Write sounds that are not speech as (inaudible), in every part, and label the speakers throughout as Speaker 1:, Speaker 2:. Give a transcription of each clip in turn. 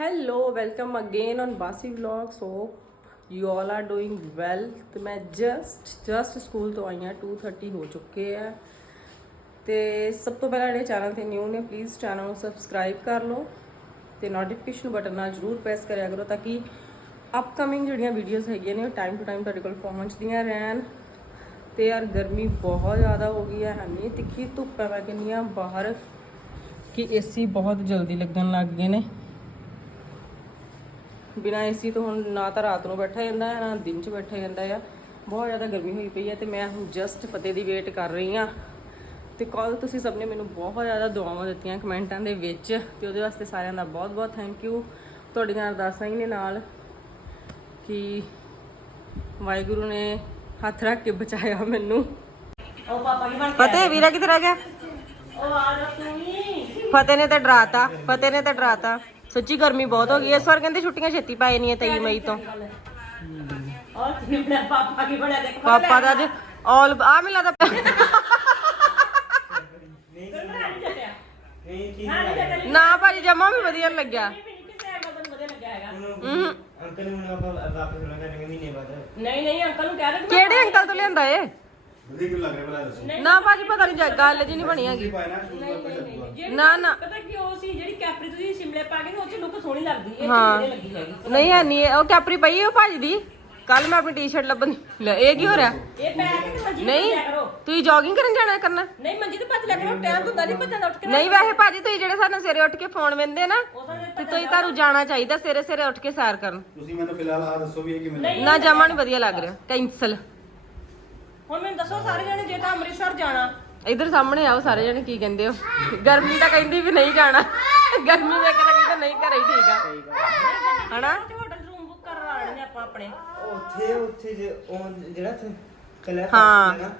Speaker 1: Hello welcome again on Bassi vlog so you all are doing well ਤੇ ਮੈਂ just just school ਤੋਂ ਆਈ ਹਾਂ 2:30 ਹੋ ਚੁੱਕੇ ਆ। ਤੇ ਸਭ ਤੋਂ ਪਹਿਲਾਂ ਜਿਹੜੇ ਚੈਨਲ ਤੇ ਨਿਊ ਨੇ ਪਲੀਜ਼ ਚੈਨਲ ਨੂੰ ਸਬਸਕ੍ਰਾਈਬ ਕਰ ਲਓ ਤੇ ਨੋਟੀਫਿਕੇਸ਼ਨ ਬਟਨ ਨਾਲ ਜਰੂਰ ਪ੍ਰੈਸ ਕਰਿਆ ਕਰੋ ਤਾਂ ਕਿ ਅਪਕਮਿੰਗ ਜਿਹੜੀਆਂ ਵੀਡੀਓਜ਼ ਹੈਗੀਆਂ ਨੇ, ਉਹ ਟਾਈਮ ਟੂ ਟਾਈਮ ਤੁਹਾਡੇ ਕੋਲ ਪਹੁੰਚਦੀਆਂ ਰਹਿਣ। ਤੇ ਯਾਰ ਗਰਮੀ ਬਹੁਤ ਜ਼ਿਆਦਾ ਹੋ ਗਈ ਹੈ ਹਨੀ ਤਿੱਖੀ ਧੁੱਪ ਹੈ ਮੈਂ ਕਹਿੰਦੀ ਹਾਂ ਬਾਹਰ, ਕਿ ਏਸੀ ਬਹੁਤ ਜਲਦੀ ਲੱਗਣ ਲੱਗ ਗਏ ਨੇ। ਬਿਨਾ ਏਸੀ ਤੋਂ ਹੁਣ ਨਾ ਤਾਂ ਰਾਤ ਨੂੰ ਬੈਠਾ ਜਾਂਦਾ ਹੈ ਨਾ ਦਿਨ 'ਚ ਬੈਠਾ ਜਾਂਦਾ ਆ ਬਹੁਤ ਜ਼ਿਆਦਾ ਗਰਮੀ ਹੋਈ ਪਈ ਹੈ ਤੇ ਮੈਂ ਹੁਣ ਜਸਟ ਫਤਿਹ ਦੀ ਵੇਟ ਕਰ ਰਹੀ ਹਾਂ। ਤੇ ਕੱਲ ਤੁਸੀਂ ਸਭ ਨੇ ਮੈਨੂੰ ਬਹੁਤ ਜ਼ਿਆਦਾ ਦੁਆਵਾਂ ਦਿੱਤੀਆਂ ਕਮੈਂਟਾਂ ਦੇ ਵਿੱਚ ਤੇ ਉਹਦੇ ਵਾਸਤੇ ਸਾਰਿਆਂ ਦਾ ਬਹੁਤ ਬਹੁਤ ਥੈਂਕ ਯੂ ਤੁਹਾਡੀਆਂ ਅਰਦਾਸਾਂ ਹੀ ਨੇ ਨਾਲ ਕਿ ਵਾਹਿਗੁਰੂ ਨੇ ਹੱਥ ਰੱਖ ਕੇ ਬਚਾਇਆ ਮੈਨੂੰ।
Speaker 2: ਉਹ ਪਾਪਾ ਕੀ ਬਣ
Speaker 1: ਫਤਿਹ ਵੀਰਾ ਕਿੱਧਰ ਆ ਗਿਆ?
Speaker 2: ਉਹ ਆ ਜਾ ਤੂੰ ਹੀ
Speaker 1: ਫਤਿਹ ਨੇ ਤਾਂ ਡਰਾਤਾ ਫਤਿਹ ਨੇ ਤਾਂ ਡਰਾਤਾ। ਸੱਚੀ ਗਰਮੀ ਬਹੁਤ ਹੋ ਗਈ ਇਸ ਵਾਰ ਕਹਿੰਦੇ ਛੁੱਟੀਆਂ ਛੇਤੀ ਪੈ ਜਾਣੀਆਂ 23 ਮਈ ਤੋਂ।
Speaker 2: ਔਰ ਪਾਪਾ ਕੀ ਬਣਿਆ ਦੇਖ
Speaker 1: ਪਾਪਾ ਦਾ ਅੱਜ ਆਲ ਆ ਮਿਲਾ ਦਾ ਨਾ ਭਾਜੀ ਜਮਾ ਵੀ ਵਧੀਆ ਲੱਗਿਆ।
Speaker 3: ਅੰਕਲ ਨੂੰ ਵਾਪਸ ਮਹੀਨੇ ਬਾਅਦ।
Speaker 2: ਨਹੀਂ ਨਹੀਂ ਅੰਕਲ ਨੂੰ ਕਹਿ ਦੇ
Speaker 1: ਕਿਹੜੇ ਅੰਕਲ ਤੋਂ ਲਿਆਂਦਾ ਏ
Speaker 4: ਵਧੀਆ ਕਿਉਂ ਲੱਗ ਰਿਹਾ ਭਲਾ ਦੱਸੋ?
Speaker 1: ਨਾ ਭਾਜੀ ਪਤਾ ਨਹੀਂ ਗੱਲ ਜੀ ਨਹੀਂ ਬਣੀ ਹੈਗੀ।
Speaker 4: ਪਾਇਆ ਨਾ ਸ਼ੂਜ਼ ਆਪੇ ਲੱਗੂਗਾ
Speaker 1: ਨਾ ਨਾ।
Speaker 2: ਪਤਾ ਕੀ ਉਹ ਸੀ ਜਿਹੜੀ ਕੈਪਰੀ ਤੁਸੀਂ ਸ਼ਿਮਲੇ ਪਾ ਕੇ ਨਾ ਉਹ ਚ ਲੁੱਕ ਸੋਹਣੀ ਲੱਗਦੀ ਇਹ
Speaker 1: ਹਾਂ।
Speaker 2: ਲੱਗੀ ਹੈਗੀ
Speaker 1: ਨਹੀਂ ਹੈ ਨਹੀਂ ਉਹ ਕੈਪਰੀ ਪਈ ਉਹ ਭਾਜੀ ਦੀ। ਕੱਲ ਮੈਂ ਆਪਣੀ ਟੀ-ਸ਼ਰਟ ਲੱਭਣ ਲੈ ਇਹ ਕੀ ਹੋ ਰਿਹਾ?
Speaker 2: ਇਹ ਪੈ ਕੇ ਤੇ ਮੰਜੀ
Speaker 1: ਨਹੀਂ
Speaker 2: ਲਿਆ ਕਰੋ।
Speaker 1: ਤੁਸੀਂ ਜੋਗਿੰਗ ਕਰਨ ਜਾਣਾ ਕਰਨਾ?
Speaker 2: ਨਹੀਂ ਮੰਜੀ ਤੇ ਭੱਜ ਲਿਆ ਕਰੋ ਟਾਈਮ ਹੁੰਦਾ ਨਹੀਂ ਭੱਜਣ ਦਾ ਉੱਠ ਕੇ
Speaker 1: ਨਹੀਂ ਵੈਸੇ ਭਾਜੀ ਤੁਸੀਂ ਜਿਹੜੇ ਸਾਨੂੰ ਸਵੇਰੇ ਉੱਠ ਕੇ ਫੋਨ ਵੰਦੇ ਨਾ ਤੇ ਤੁਸੀਂ ਤੁਹਾਨੂੰ ਜਾਣਾ ਚਾਹੀਦਾ ਸਵੇਰੇ ਸਵੇਰੇ ਉੱਠ ਕੇ ਸੈਰ ਕਰਨ।
Speaker 4: ਤੁਸੀਂ ਮੈਨੂੰ ਫਿਲਹਾਲ ਆ ਦੱਸੋ ਵੀ ਇਹ ਕਿਵੇਂ ਲੱਗ
Speaker 1: ਨਾ ਜਮਾ ਨਹੀਂ ਵਧੀਆ ਲੱਗ ਰਿਹਾ। ਕੈਂਸਲ।
Speaker 2: ਹੁਣ ਮੈਨੂੰ ਦੱਸੋ ਸਾਰੇ ਜਣੇ ਜੇ ਤਾਂ ਅੰਮ੍ਰਿਤਸਰ ਜਾਣਾ।
Speaker 1: ਇਧਰ ਸਾਹਮਣੇ ਆਓ ਸਾਰੇ ਜਣੇ ਕੀ ਕਹਿੰਦੇ ਹੋ। ਗਰਮੀ ਤਾਂ ਕਹਿੰਦੀ ਵੀ ਨਹੀਂ ਜਾਣਾ। ਗਰਮੀ ਵੇਖ ਕੇ ਤਾਂ ਕਹਿੰਦਾ ਨਹੀਂ ਘਰੇ ਹੀ ਠੀਕ ਆ। ਹਨਾ?
Speaker 2: ਹੋਟਲ ਰੂਮ ਬੁੱਕ ਕਰ ਨੇ ਆਪਾਂ ਆਪਣੇ।
Speaker 3: ਉੱਥੇ ਉੱਥੇ ਜੇ ਉਹ ਜਿਹੜਾ ਉੱਥੇ ਕਲਰ
Speaker 1: ਹਾਂ।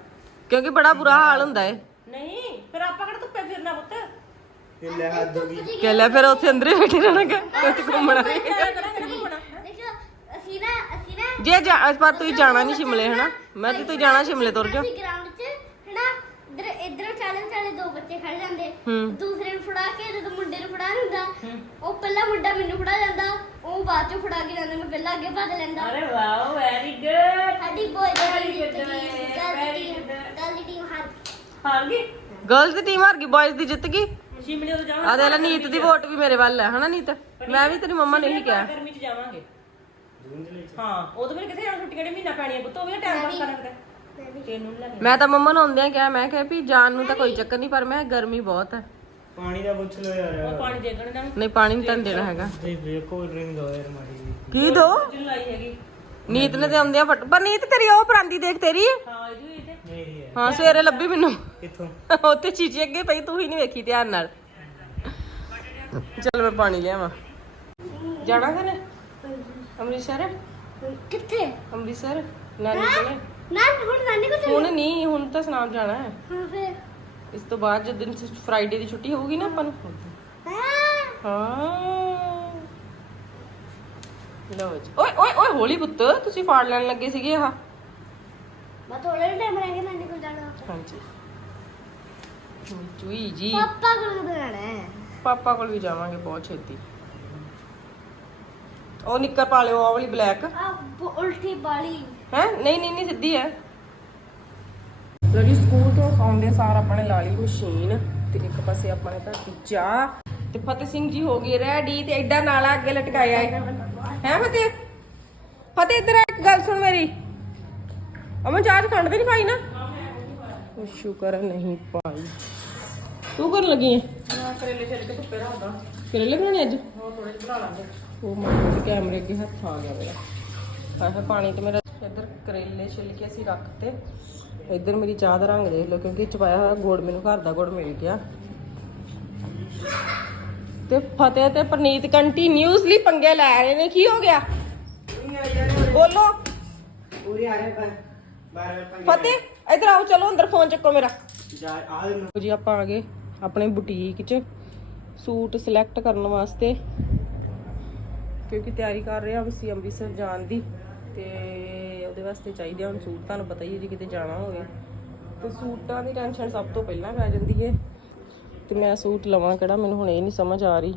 Speaker 1: ਕਿਉਂਕਿ ਬੜਾ ਬੁਰਾ ਹਾਲ ਹੁੰਦਾ ਏ।
Speaker 2: ਨਹੀਂ ਫਿਰ ਆਪਾਂ ਕਿਹੜਾ ਧੁੱਪੇ ਫਿਰਨਾ ਪੁੱਤ?
Speaker 3: ਤੇ ਲੈ ਹੱਦ ਹੋ ਗਈ
Speaker 1: ਕਿ ਲੈ ਫਿਰ ਉੱਥੇ ਅੰਦਰ ਹੀ ਬੈਠੇ ਰਹਿਣਾ ਕਿ ਉੱਥੇ ਘੁੰਮਣਾ। ਨਹੀਂ
Speaker 2: ਘੁੰਮਣਾ?
Speaker 5: ਦੇਖੋ ਅਸੀਂ ਨਾ ਅਸੀਂ
Speaker 1: ਜੇ ਜਾ ਵਾਰ ਤੁਸੀਂ ਜਾਣਾ ਨਹੀਂ ਸ਼ਿਮਲੇ ਹਨਾ? ਮੈਂ ਤੇ ਤੁਸੀਂ ਜਾਣਾ ਸ਼ਿਮਲੇ ਤੁਰ ਜਾਓ।
Speaker 5: ਅਸੀਂ ਗਰਾਊਂਡ 'ਚ ਹਨਾ? ਇਧਰ ਇਧਰ ਚਾਲੇ ਚਾਲੇ ਦੋ ਬੱਚੇ ਖੜ ਜਾਂਦੇ।
Speaker 1: ਹੂੰ।
Speaker 5: ਦੂਸਰੇ ਨੂੰ ਫੜਾ ਕੇ ਜਦੋਂ ਮੁੰਡੇ ਨੂੰ ਫੜਾ ਹੁੰਦਾ ਉਹ ਪਹਿਲਾ ਮੁੰਡਾ ਮੈਨੂੰ ਫੜਾ ਜਾਂਦਾ ਉਹ ਬਾਅਦ 'ਚੋਂ ਫੜਾ ਕੇ ਜਾਂਦਾ ਮੈਂ ਪਹਿਲਾਂ ਅੱਗੇ ਭੱਜ ਲੈਂਦਾ।
Speaker 2: ਅਰੇ ਵਾਓ ਵੈਰੀ ਗੁੱਡ
Speaker 5: ਸਾਡੀ ਬੋਏ ਦੀ
Speaker 2: Very
Speaker 5: team
Speaker 2: good, very good.
Speaker 5: ਕੱਲ ਦੀ ਟੀਮ ਹਾਰ
Speaker 2: ਹਾਰ ਗਈ?
Speaker 1: ਗਰਲਸ ਦੀ ਟੀਮ ਹਾਰ ਗਈ ਬॉयਜ਼ ਦੀ ਜਿੱਤ ਗਈ?
Speaker 2: ਸ਼ਿਮਲੇ ਤੋਂ ਜਾਵਾਂਗੇ
Speaker 1: ਆ ਦੇ ਲੈ ਨੀਤ ਦੀ ਵੋਟ ਵੀ ਮੇਰੇ ਵੱਲ ਹੈ ਹਨਾ ਨੀਤ? ਮੈਂ ਵੀ ਤੇਰੀ ਮੰਮਾ ਨੇ ਇਹੀ ਕਿਹਾ।
Speaker 2: ਗਰਮੀ ਚ ਜਾਵਾਂਗੇ।
Speaker 3: ਜੂਨ ਜੁਲਾਈ ਚ
Speaker 2: ਹਾਂ ਉਦੋਂ ਵੀ ਕਿੱਥੇ ਜਾਣਾ ਛੁੱਟੀਆਂ ਦੇ ਮਹੀਨਾ ਪੈਣੀਆਂ ਪੁੱਤ? ਉਹ ਵੀ ਟਾਈਮ ਪਾਸ ਕਰਨਾ ਕਿਤੇ ਤੈਨੂੰ ਨੀ ਲੱਗਦਾ
Speaker 1: ਮੈਂ ਤਾਂ ਮੰਮਾ ਨੂੰ ਆਉਂਦਿਆਂ ਕਿਹਾ ਮੈਂ ਕਿਹਾ ਵੀ ਜਾਣ ਨੂੰ ਤਾਂ ਕੋਈ ਚੱਕਰ ਨਹੀਂ ਪਰ ਮੈਂ ਗਰਮੀ ਬਹੁਤ ਹੈ।
Speaker 3: ਪਾਣੀ ਦਾ ਪੁੱਛ ਲਓ
Speaker 2: ਉਹ
Speaker 3: ਯਾਰ
Speaker 2: ਪਾਣੀ ਦੇ ਦੇਣਾ।
Speaker 1: ਨਹੀਂ ਪਾਣੀ ਨਹੀਂ ਤੈਨੂੰ ਦੇਣਾ ਹੈਗਾ।
Speaker 3: ਜੀ ਬ੍ਰੇਕ ਕੋਲਡ ਡਰਿੰਕ ਦੋ ਯਾਰ ਮਾੜੀ ਜੀ
Speaker 1: ਕੀ ਦੋ?
Speaker 2: ਜੁਲਾਈ ਹੈਗੀ।
Speaker 1: ਨੀਤ ਨੇ ਤੇ ਆਉਂਦਿਆਂ ਫਟ ਪਰ ਨੀਤ ਤੇਰੀ ਉਹ ਪਰਾਂਦੀ ਦੇਖ ਤੇਰੀ। ਹੈ
Speaker 2: ਹਾਂ ਇਹਦੀ ਵੀ ਤੇ।
Speaker 3: ਮੇਰੀ ਹੈ।
Speaker 1: ਹਾਂ ਸਵੇਰੇ ਲੱਭੀ ਮੈਨੂੰ।
Speaker 3: ਕਿੱਥੋਂ? (laughs)
Speaker 1: ਉੱਥੇ ਚੀਚੀ ਅੱਗੇ ਪਈ ਤੂੰ ਹੀ ਨਹੀਂ ਵੇਖੀ ਧਿਆਨ ਨਾਲ। ਚੱਲ ਮੈਂ ਪਾਣੀ ਲਿਆਵਾਂ। ਜਾਣਾ ਫਿਰ ਅੰਮ੍ਰਿਤਸਰ?
Speaker 5: ਕਿੱਥੇ?
Speaker 1: ਅੰਮ੍ਰਿਤਸਰ ਨਾਨੀ ਕੋਲੇ।
Speaker 5: ਨਾ ਹੁਣ ਨਾਨੀ ਕੋ ਚੱਲ
Speaker 1: ਹੁਣ ਨਹੀਂ ਹੁਣ ਤਾਂ ਸਨਾਮ ਜਾਣਾ ਹੈ।
Speaker 5: ਹਾਂ ਫਿਰ।
Speaker 1: ਇਸ ਤੋਂ ਬਾਅਦ ਜਦ ਦਿਨ ਫਰਾਈਡੇ ਦੀ ਛੁੱਟੀ ਹੋਊਗੀ ਨਾ ਆਪਾਂ ਨੂੰ।
Speaker 5: ਹਾਂ।
Speaker 1: ਲਓ ਜੀ। ਓਏ ਓਏ ਓਏ ਹੋਲੀ ਪੁੱਤ ਤੁਸੀਂ ਫਾੜ ਲੈਣ ਲੱਗੇ ਸੀਗੇ ਆਹ।
Speaker 5: ਮੈਂ ਥੋੜੇ ਟਾਈਮ ਰਹਿ ਕੇ ਨਾਨੀ ਕੋਲ ਜਾਣਾ
Speaker 1: ਹਾਂਜੀ। ਚੁਈ ਜੀ।
Speaker 5: ਪਾਪਾ ਕੋਲ ਕਦੋਂ ਜਾਣਾ ਹੈ?
Speaker 1: ਪਾਪਾ ਕੋਲ ਵੀ ਜਾਵਾਂਗੇ ਬਹੁਤ ਛੇਤੀ। ਉਹ ਨਿੱਕਰ ਪਾ ਲਿਓ ਉਹ ਵਾਲੀ ਬਲੈਕ
Speaker 5: ਆ ਉਲਟੀ ਬਾਲੀ
Speaker 1: ਹੈ? ਨਹੀਂ ਨਹੀਂ ਨਹੀਂ ਸਿੱਧੀ ਹੈ। ਲੋ ਜੀ ਸਕੂਲ ਤੋਂ ਆਉਂਦੇ ਸਾਰ ਆਪਾਂ ਨੇ ਲਾ ਲਈ ਮਸ਼ੀਨ ਤੇ ਇੱਕ ਪਾਸੇ ਆਪਾਂ ਨੇ ਧਰਤੀ ਚਾਹ ਤੇ ਫਤਿਹ ਸਿੰਘ ਜੀ ਹੋ ਗਏ ਰੈਡੀ ਤੇ ਐਡਾ ਨਾਲਾ ਅੱਗੇ ਲਟਕਾਇਆ ਹੈ। ਹੈ ਫਤਿਹ? ਫਤਿਹ ਇੱਧਰ ਆ ਇੱਕ ਗੱਲ ਸੁਣ ਮੇਰੀ। ਅਮਨ ਚਾਹ ਖੰਡ ਤੇ ਨਹੀਂ ਪਾਈ ਨਾ? ਸ਼ੁਕਰ ਨਹੀਂ ਪਾਈ। ਤੂੰ ਕਰਨ ਲੱਗੀ ਹੈ
Speaker 2: ਕਰੇਲੇ ਛਿੱਲ ਕੇ ਧੁੱਪੇ ਰੱਖਦਾ।
Speaker 1: ਕਰੇਲੇ ਬਣਾਉਣੇ ਅੱਜ?
Speaker 2: ਉਹ ਥੋੜੇ ਜਿਹੇ ਬਣਾ ਲਾਂਗੇ।
Speaker 1: ਉਹ ਮਾਈਕ ਕੈਮਰੇ ਅੱਗੇ ਹੱਥ ਆ ਗਿਆ ਮੇਰਾ। ਹਾਏ ਪਾਣੀ ਤੇ ਮੇਰਾ ਇੱਧਰ ਕਰੇਲੇ ਛਿੱਲ ਕੇ ਅਸੀਂ ਰੱਖਤੇ ਇੱਧਰ ਮੇਰੀ ਚਾਹ ਦਾ ਰੰਗ ਦੇਖ ਲਓ ਕਿਉਂਕਿ ਇਹ ਚ ਪਾਇਆ ਹੋਇਆ ਗੁੜ ਮੈਨੂੰ ਘਰ ਦਾ ਗੁੜ ਮਿਲ ਗਿਆ। ਤੇ ਫਤਿਹ ਤੇ ਪ੍ਰਨੀਤ ਕੰਟੀਨਿਊਸਲੀ ਪੰਗੇ ਲੈ ਰਹੇ ਨੇ ਕੀ ਹੋ ਗਿਆ? ਬੋਲੋ।
Speaker 3: ਪੂਰੀ ਆ ਰਿਹਾ ਪਰ
Speaker 1: ਫਤਿਹ ਇੱਧਰ ਆਓ ਚਲੋ ਅੰਦਰ ਫੋਨ ਚੱਕੋ ਮੇਰਾ।
Speaker 3: ਜਾ ਆ ਦੇ
Speaker 1: ਜੀ ਆਪਾਂ ਆ ਗਏ। ਆਪਣੇ ਬੁਟੀਕ 'ਚ ਸੂਟ ਸਿਲੈਕਟ ਕਰਨ ਵਾਸਤੇ। ਕਿਉਂਕਿ ਤਿਆਰੀ ਕਰ ਰਹੇ ਹਾਂ ਅਸੀਂ ਅੰਮ੍ਰਿਤਸਰ ਜਾਣ ਦੀ ਤੇ ਉਹਦੇ ਵਾਸਤੇ ਚਾਹੀਦੇ ਹੁਣ ਸੂਟ, ਤੁਹਾਨੂੰ ਪਤਾ ਹੀ ਹੈ ਜੀ ਕਿਤੇ ਜਾਣਾ ਹੋਵੇ। ਤੇ ਸੂਟਾਂ ਦੀ ਟੈਨਸ਼ਨ ਸਭ ਤੋਂ ਪਹਿਲਾਂ ਪੈ ਜਾਂਦੀ ਹੈ ਤੇ ਮੈਂ ਸੂਟ ਲਵਾਂ ਕਿਹੜਾ, ਮੈਨੂੰ ਹੁਣ ਇਹ ਨਹੀਂ ਸਮਝ ਆ ਰਹੀ।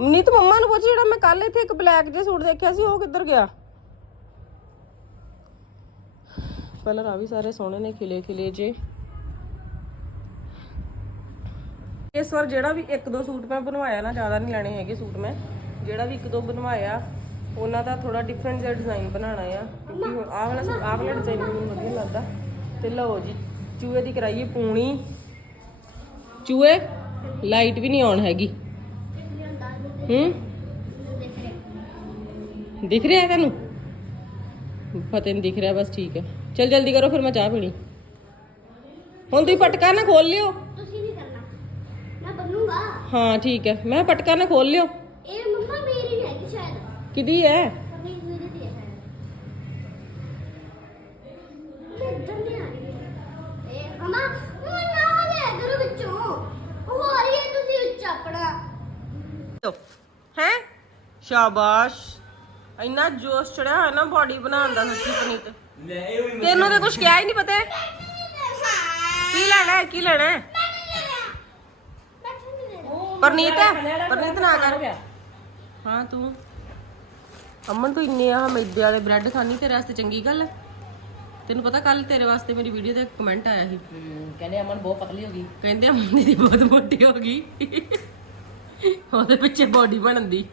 Speaker 1: ਨੀਤ ਮੰਮਾ ਨੂੰ ਪੁੱਛ, ਜਿਹੜਾ ਮੈਂ ਕੱਲ ਇੱਥੇ ਇੱਕ ਬਲੈਕ ਜਿਹਾ ਸੂਟ ਦੇਖਿਆ ਸੀ, ਉਹ ਕਿੱਧਰ ਗਿਆ? ਕਲਰ ਆ ਵੀ ਸਾਰੇ ਸੋਹਣੇ ਨੇ ਖਿਲੇ ਖਿਲੇ ਜੇ। ਇਸ ਵਾਰ ਜਿਹੜਾ ਵੀ ਇੱਕ ਦੋ ਸੂਟ ਮੈਂ ਬਣਵਾਇਆ ਨਾ, ਜ਼ਿਆਦਾ ਨਹੀਂ ਲੈਣੇ ਹੈਗੇ ਸੂਟ ਮੈਂ, ਜਿਹੜਾ ਵੀ ਇੱਕ ਦੋ ਬਣਵਾਇਆ, ਉਹਨਾਂ ਦਾ ਥੋੜਾ ਡਿਫਰੈਂਟ ਜਿਹਾ ਡਿਜ਼ਾਈਨ ਬਣਾਉਣਾ ਆ। ਕਿਉਂਕਿ ਹੁਣ ਆਹ ਵਾਲਾ ਆਹ ਵਾਲਾ ਡਿਜ਼ਾਈਨ ਮੈਨੂੰ ਵਧੀਆ ਲੱਗਦਾ। ਤੇ ਲਓ ਜੀ, ਚੂਹੇ ਦੀ ਕਰਾਈਏ ਪੂਣੀ। ਚੂਹੇ ਲਾਈਟ ਵੀ ਨਹੀਂ ਆਉਣ ਹੈਗੀ। ਹੂੰ? ਦਿਖ ਰਿਹਾ ਹੈ ਤੁਹਾਨੂੰ ਪਤਾ ਨਹੀਂ ਦਿਖ ਰਿਹਾ, ਬਸ ਠੀਕ ਹੈ ਚਲ ਜਲਦੀ ਕਰੋ, ਫਿਰ ਮੈਂ ਚਾਹ ਪੀਣੀ। ਹੁਣ ਤੁਸੀਂ ਪਟਕਾ ਨਾ ਖੋਲ ਲਿਓ
Speaker 5: ਤੁਸੀਂ ਨਹੀਂ ਕਰਨਾ ਮੈਂ ਬੰਨੂਗਾ
Speaker 1: ਹਾਂ ਠੀਕ ਹੈ। ਮੈਂ ਕਿਹਾ ਪਟਕਾ ਨਾ ਖੋਲ ਲਿਓ।
Speaker 5: ਇਹ ਮੰਮਾ ਮੇਰੀ ਨਹੀਂ ਹੈਗੀ ਸ਼ਾਇਦ।
Speaker 1: ਕਿਦੀ ਹੈ?
Speaker 5: ਪਰਨੀ ਵੀਰੇ ਦੀ ਹੈ ਸ਼ਾਇਦ। ਮੈਂ ਇੱਧਰ ਨਹੀਂ ਆ ਰਹੀ। ਇਹ ਮਮਾ ਉਹ ਨਾ ਲੈ ਕਰੋ ਵਿੱਚੋਂ। ਉਹ ਆ ਰਹੀ ਹੈ ਤੁਸੀਂ ਉੱਚ ਆਪਣਾ।
Speaker 1: ਹੈ? ਸ਼ਾਬਾਸ਼। ਇੰਨਾ ਜੋਸ਼ ਚੜਿਆ ਹੋਇਆ ਨਾ ਬਾਡੀ ਬਣਾਉਣ ਦਾ ਸੱਚੀ ਪਨੀਤ।
Speaker 3: ਲੈ ਇਹ ਵੀ
Speaker 1: ਤੈਨੂੰ ਤੇ ਕੁਝ ਕਿਹਾ ਹੀ ਨਹੀਂ ਪਤਾ। ਕੀ ਲੈਣਾ ਹੈ ਕੀ ਲੈਣਾ ਹੈ? ਪਰਨੀਤ ਪਰਨੀਤ ਨਾ ਕਰ। ਹਾਂ ਤੂੰ। ਅਮਨ ਤੂੰ ਇੰਨੇ ਆ ਮੈਦੇ ਵਾਲੇ ਬ੍ਰੈਡ ਖਾਣੀ ਤੇਰੇ ਵਾਸਤੇ ਚੰਗੀ ਗੱਲ ਹੈ ਤੈਨੂੰ ਪਤਾ ਕੱਲ ਤੇਰੇ ਵਾਸਤੇ ਮੇਰੀ ਵੀਡੀਓ ਤੇ ਕਮੈਂਟ ਆਇਆ ਸੀ।
Speaker 2: ਕਹਿੰਦੇ ਅਮਨ ਬਹੁਤ ਪਤਲੀ ਹੋ ਗਈ।
Speaker 1: ਕਹਿੰਦੇ ਅਮਨ ਦੀ ਬਹੁਤ ਮੋਟੀ ਹੋ ਗਈ। ਉਹਦੇ ਪਿੱਛੇ ਬਾਡੀ ਬਣਨ ਦੀ।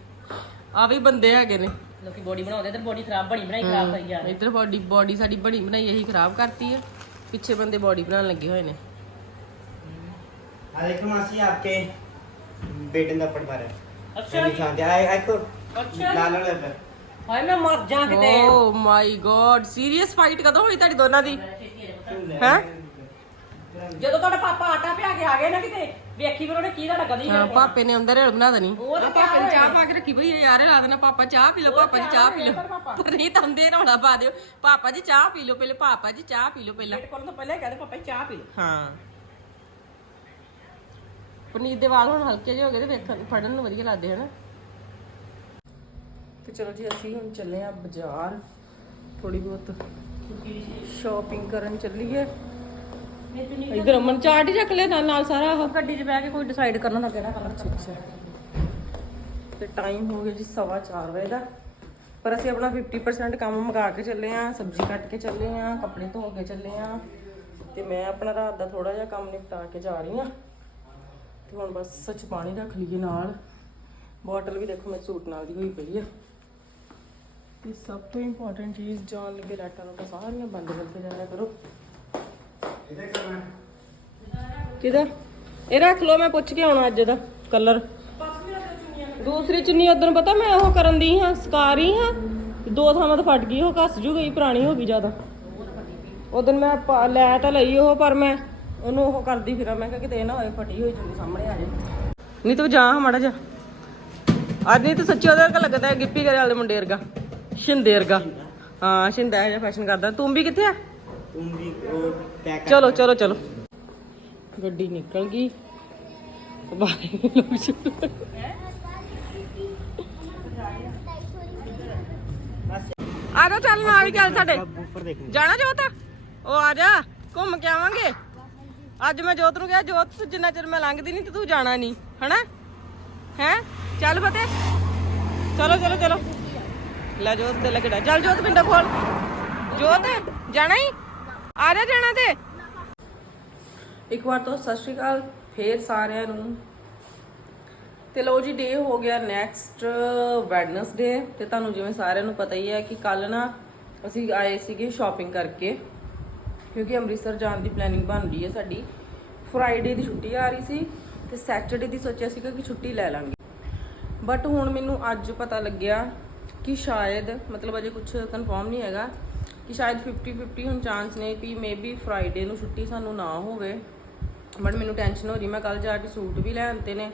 Speaker 1: ਆ ਵੀ ਬੰਦੇ ਹੈਗੇ ਨੇ।
Speaker 2: ਲੋਕੀ ਬੋਡੀ ਬਣਾਉਂਦੇ ਤੇ ਬੋਡੀ ਖਰਾਬ ਬਣੀ ਬਣਾਈ ਖਰਾਬ ਕਰੀ ਜਾ
Speaker 1: ਇੱਧਰ ਬਾਡੀ ਬਾਡੀ ਸਾਡੀ ਬਣੀ ਬਣਾਈ ਇਹੀ ਖਰਾਬ ਕਰਤੀ ਹੈ ਪਿੱਛੇ ਬੰਦੇ ਬਾਡੀ ਬਣਾਉਣ ਲੱਗੇ ਹੋਏ ਨੇ।
Speaker 3: ਆ ਦੇਖੋ ਮਾਸੀ ਆਪਕੇ। ਬੇਟੇ ਦਾ ਪੜ ਮਾਰੇ
Speaker 2: ਅੱਛਾ
Speaker 3: ਅੱਛਾ ਖਾਂਦੇ ਆਏ ਆਏ ਕੋ
Speaker 2: ਅੱਛਾ।
Speaker 3: ਲਾਲ ਲਾਲ
Speaker 2: ਹਾਏ ਮੈਂ ਮਰ ਜਾ ਕਿਤੇ।
Speaker 1: Oh my God serious fight ਕਦੋਂ ਹੋਈ ਤੁਹਾਡੀ ਦੋਨਾਂ ਦੀ? ਹੈ?
Speaker 2: ਜਦੋਂ ਤੁਹਾਡਾ ਪਾਪਾ ਆਟਾ ਪਿਆ ਕੇ ਆ ਗਏ ਨਾ ਕਿਤੇ ਵੇਖੀ ਫਿਰ ਉਹਨੇ ਕੀ ਤੁਹਾਡਾ ਕਦੀ
Speaker 1: ਹਾਂ ਪਾਪੇ ਨੇ ਅੰਦਰ ਰੇਲ ਬਣਾ ਦੇਣੀ
Speaker 2: ਉਹ ਤਾਂ
Speaker 1: ਪਾਪੇ ਨੇ ਚਾਹ ਪਾ ਕੇ ਰੱਖੀ ਭਈ ਯਾਰ ਲਾ ਦੇਣਾ ਪਾਪਾ ਚਾਹ ਪੀ ਲਓ ਪਾਪਾ ਜੀ ਚਾਹ ਪੀ ਲਓ। ਪਰ (laughs) ਨਹੀਂ ਤੰਦੇ ਰੌਲਾ ਪਾ ਦਿਓ। ਪਾਪਾ ਜੀ ਚਾਹ ਪੀ ਲਓ ਪਹਿਲੇ ਪਾਪਾ ਜੀ ਚਾਹ ਪੀ ਲਓ ਪਹਿਲਾਂ।
Speaker 2: ਕਰਨ ਤੋਂ ਪਹਿਲਾਂ ਹੀ ਕਹਿੰਦੇ ਪਾਪਾ ਜੀ ਚਾਹ ਪੀ ਲਓ।
Speaker 1: ਹਾਂ। ਪਨੀਰ ਦੇ ਵਾਲ ਹੁਣ ਹਲਕੇ ਜਿਹੇ ਹੋ ਗਏ ਤੇ ਵੇਖਣ ਫੜਨ ਨੂੰ ਵਧੀਆ ਲੱਗਦੇ ਹਨ। ਤੇ ਚਲੋ ਜੀ ਅਸੀਂ ਹੁਣ ਚੱਲੇ ਆ ਬਾਜ਼ਾਰ। ਥੋੜੀ ਬਹੁਤ ਸ਼ਾਪਿੰਗ ਕਰਨ ਚੱਲੀਏ। ਇਧਰ ਅਮਨ ਚਾਟ ਹੀ ਚੱਕ ਲਿਆ ਨਾਲ ਨਾਲ ਸਾਰਾ ਉਹ
Speaker 2: ਗੱਡੀ 'ਚ ਬਹਿ ਕੇ ਕੋਈ ਡਿਸਾਈਡ ਕਰਨਾ ਨਾ ਕਿਹੜਾ ਕਲਰ
Speaker 1: ਅੱਛਾ ਤੇ ਟਾਈਮ ਹੋ ਗਿਆ ਜੀ ਸਵਾ ਚਾਰ ਵਜੇ ਦਾ। ਪਰ ਅਸੀਂ ਆਪਣਾ 50% ਕੰਮ ਮੁਕਾ ਕੇ ਚੱਲੇ ਆ ਸਬਜ਼ੀ ਕੱਟ ਕੇ ਚੱਲੇ ਆ ਕੱਪੜੇ ਧੋ ਕੇ ਚੱਲੇ ਆ ਤੇ ਮੈਂ ਆਪਣਾ ਰਾਤ ਦਾ ਥੋੜਾ ਜਿਹਾ ਕੰਮ ਨਿਪਟਾ ਕੇ ਜਾ ਰਹੀ ਆ ਤੇ ਹੁਣ ਬਸ ਸੱਚ ਪਾਣੀ ਰੱਖ ਲਈਏ ਨਾਲ। ਬੋਟਲ ਵੀ ਦੇਖੋ ਮੈਂ ਸੂਟ ਨਾਲ ਦੀ ਹੋਈ ਪਈ ਆ। ਤੇ ਸਭ ਤੋਂ ਇੰਪੋਰਟੈਂਟ ਚੀਜ਼ ਜਾਣ ਲੱਗੇ ਲੈਟਰ ਨੂੰ ਸਾਰੀਆਂ ਬੰਦ ਕਰਕੇ ਜਾਇਆ ਕਰੋ।
Speaker 4: ਇਹਦੇ ਕਰਨਾ?
Speaker 1: ਕਿਹਦਾ? ਇਹ ਰੱਖ ਲਓ ਮੈਂ ਪੁੱਛ ਕੇ ਆਉਣਾ ਅੱਜ ਦਾ ਕਲਰ ਦੂਸਰੀ ਚੁੰਨੀ ਉਦੋਂ ਪਤਾ ਮੈਂ ਉਹ ਕਰਨ ਦੀ ਹਾਂ ਸਕਾ ਰਹੀ ਹਾਂ। ਤੇ ਦੋ ਥਾਵਾਂ ਤੋਂ ਫਟ ਗਈ ਉਹ ਘਸ ਜੂ ਗਈ ਪੁਰਾਣੀ ਹੋ ਗਈ। ਜ਼ਿਆਦਾ ਉਦੋਂ ਮੈਂ ਲੈ ਤਾਂ ਲਈ ਉਹ ਪਰ ਮੈਂ ਉਹਨੂੰ ਉਹ ਕਰਦੀ ਫਿਰ ਮੈਂ ਕਿਹਾ ਕਿਤੇ ਨਾ ਹੋਏ ਫਟੀ ਹੋਈ ਜੁਲੀ ਸਾਹਮਣੇ ਆ ਜੇ। ਨਹੀਂ ਤੂੰ ਜਾ ਮੜਾ ਜਾ ਅੱਜ ਨਹੀਂ ਤੂੰ ਸੱਚੀ ਉਹਦੇ ਲੱਗਦਾ ਹੈ ਗਿੱਪੀ ਕਰੇ ਵਾਲੇ ਮੁੰਡੇ ਵਰਗਾ। ਸ਼ਿੰਦੇ ਵਰਗਾ। ਹਾਂ ਸ਼ਿੰਦਾ ਜਿਹਾ ਫੈਸ਼ਨ ਕਰਦਾ। ਤੂੰ ਵੀ ਕਿੱਥੇ ਆ?
Speaker 3: ਤੂੰ ਵੀ
Speaker 1: ਚਲੋ ਚਲੋ ਚਲੋ। ਗੱਡੀ ਨਿਕਲ ਗਈ। ਬਾਈ ਆ ਚੱਲ ਨਾਲ ਹੀ ਚੱਲ ਸਾਡੇ। ਜਾਣਾ ਜੋਤ? ਉਹ ਆ ਜਾ। ਘੁੰਮ ਕੇ ਆਵਾਂਗੇ। ਅੱਜ ਮੈਂ ਜੋਤ ਨੂੰ ਕਿਹਾ, ਜੋਤ, ਤੂੰ ਜਿੰਨਾ ਚਿਰ ਮੈਂ ਲੰਘਦੀ ਨਹੀਂ ਤੇ ਤੂੰ ਜਾਣਾ ਨਹੀਂ ਹਨਾ? ਹੈ? ਚੱਲ ਫਤੇ ਚਲੋ ਚਲੋ ਚਲੋ। ਲੈ ਜੋਤ ਤੇ ਲੱਗਣਾ। ਚੱਲ ਜੋਤ ਪਿੰਡਾ ਖੋਲ। ਜੋਤ, ਜਾਣਾ ਹੀ ਆ ਜਾ ਜਾਣਾ ਤੇ। ਇੱਕ ਵਾਰ ਤੋਂ ਸਤਿ ਸ਼੍ਰੀ ਅਕਾਲ ਫੇਰ ਸਾਰਿਆਂ ਨੂੰ। ਤੇ ਲੋ ਜੀ ਡੇ ਹੋ ਗਿਆ ਨੈਕਸਟ ਵੈਡਨਸਡੇ ਤੇ ਤੁਹਾਨੂੰ ਜਿਵੇਂ ਸਾਰਿਆਂ ਨੂੰ ਪਤਾ ਹੀ ਹੈ ਕਿ ਕੱਲ ਨਾ ਅਸੀਂ ਆਏ ਸੀਗੇ ਸ਼ਾਪਿੰਗ ਕਰਕੇ। ਕਿਉਂਕਿ ਅੰਮ੍ਰਿਤਸਰ ਜਾਣ ਦੀ ਪਲੈਨਿੰਗ ਬਣ ਰਹੀ ਹੈ ਸਾਡੀ। ਫਰਾਈਡੇ ਦੀ ਛੁੱਟੀ ਆ ਰਹੀ ਸੀ ਤੇ ਸੈਟਰਡੇ ਦੀ ਸੋਚਿਆ ਸੀਗਾ ਕਿ ਛੁੱਟੀ ਲੈ ਲਾਂਗੇ। ਬਟ ਹੁਣ ਮੈਨੂੰ ਅੱਜ ਪਤਾ ਲੱਗਿਆ ਕਿ ਸ਼ਾਇਦ, ਮਤਲਬ ਅਜੇ ਕੁਝ ਕਨਫਰਮ ਨਹੀਂ ਹੈਗਾ, ਕਿ ਸ਼ਾਇਦ 50 50 ਹੁਣ ਚਾਂਸ ਨੇ ਕਿ ਮੇਬੀ ਫਰਾਈਡੇ ਨੂੰ ਛੁੱਟੀ ਸਾਨੂੰ ਨਾ ਹੋਵੇ। ਬਟ ਮੈਨੂੰ ਟੈਨਸ਼ਨ ਹੋ ਰਹੀ, ਮੈਂ ਕੱਲ ਜਾ ਕੇ ਸੂਟ ਵੀ ਲੈ ਆਂਤੇ ਨੇ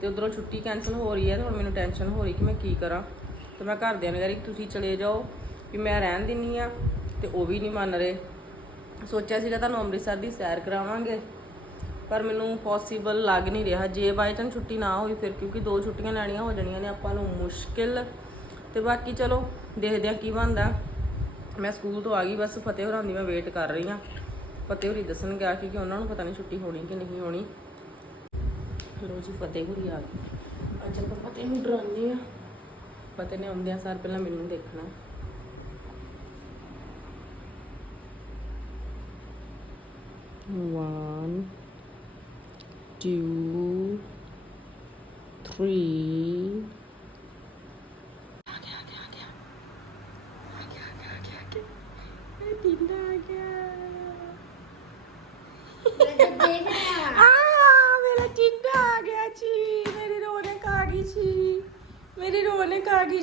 Speaker 1: ਤੇ ਉਧਰੋਂ ਛੁੱਟੀ ਕੈਨਸਲ ਹੋ ਰਹੀ ਹੈ ਤੇ ਹੁਣ ਮੈਨੂੰ ਟੈਨਸ਼ਨ ਹੋ ਰਹੀ ਕਿ ਮੈਂ ਕੀ ਕਰਾਂ। ਤੇ ਮੈਂ ਘਰਦਿਆਂ ਨੂੰ ਕਹਿ ਰਹੀ, ਤੁਸੀਂ ਚਲੇ ਜਾਓ, ਵੀ ਮੈਂ ਰਹਿਣ ਦਿੰਨੀ ਆ ਤੇ ਉਹ ਵੀ ਨਹੀਂ ਮੰਨ ਰਹੇ। ਸੋਚਿਆ ਸੀਗਾ ਤੁਹਾਨੂੰ ਅੰਮ੍ਰਿਤਸਰ ਦੀ ਸੈਰ ਕਰਾਵਾਂਗੇ ਪਰ ਮੈਨੂੰ ਪੋਸੀਬਲ ਲੱਗ ਨਹੀਂ ਰਿਹਾ। ਜੇ ਬਾਈ ਚਾਂਸ ਛੁੱਟੀ ਨਾ ਹੋਈ ਫਿਰ ਕਿਉਂਕਿ ਦੋ ਛੁੱਟੀਆਂ ਲੈਣੀਆਂ ਹੋ ਜਾਣੀਆਂ ਨੇ ਆਪਾਂ ਨੂੰ ਮੁਸ਼ਕਿਲ। ਤੇ ਬਾਕੀ ਚਲੋ ਦੇਖਦੇ ਆ ਕੀ ਬਣਦਾ। ਮੈਂ ਸਕੂਲ ਤੋਂ ਆ ਗਈ ਬਸ ਫਤਿਹ ਹੋਰਾਂ ਦੀ ਮੈਂ ਵੇਟ ਕਰ ਰਹੀ ਆ ਫਤਿਹ ਹੋਰੀ ਦੱਸਣ ਗਿਆ ਕਿ ਉਹਨਾਂ ਨੂੰ ਪਤਾ ਨਹੀਂ ਛੁੱਟੀ ਹੋਣੀ ਕਿ ਨਹੀਂ ਹੋਣੀ। ਲੋ ਜੀ ਫਤਿਹ ਹੋਰੀ ਆ ਗਏ ਅੱਜ ਆਪਾਂ ਪਤੇ ਨੂੰ ਡਰਾਉਂਦੇ ਆ ਪਤੇ ਨੇ ਆਉਂਦਿਆਂ ਸਾਰ ਪਹਿਲਾਂ ਮੈਨੂੰ ਦੇਖਣਾ One, two, three.
Speaker 5: ਮੈਂ ਤਾਂ ਦੇਖ ਰਿਹਾ
Speaker 1: ਆ ਮੇਰਾ ਚਿੰਟਾ ਆ ਗਿਆ ਜੀ ਮੇਰੀ ਰੌਣਕ ਆ ਗਈ ਸੀ ਮੇਰੀ ਰੌਣਕ ਆ ਗਈ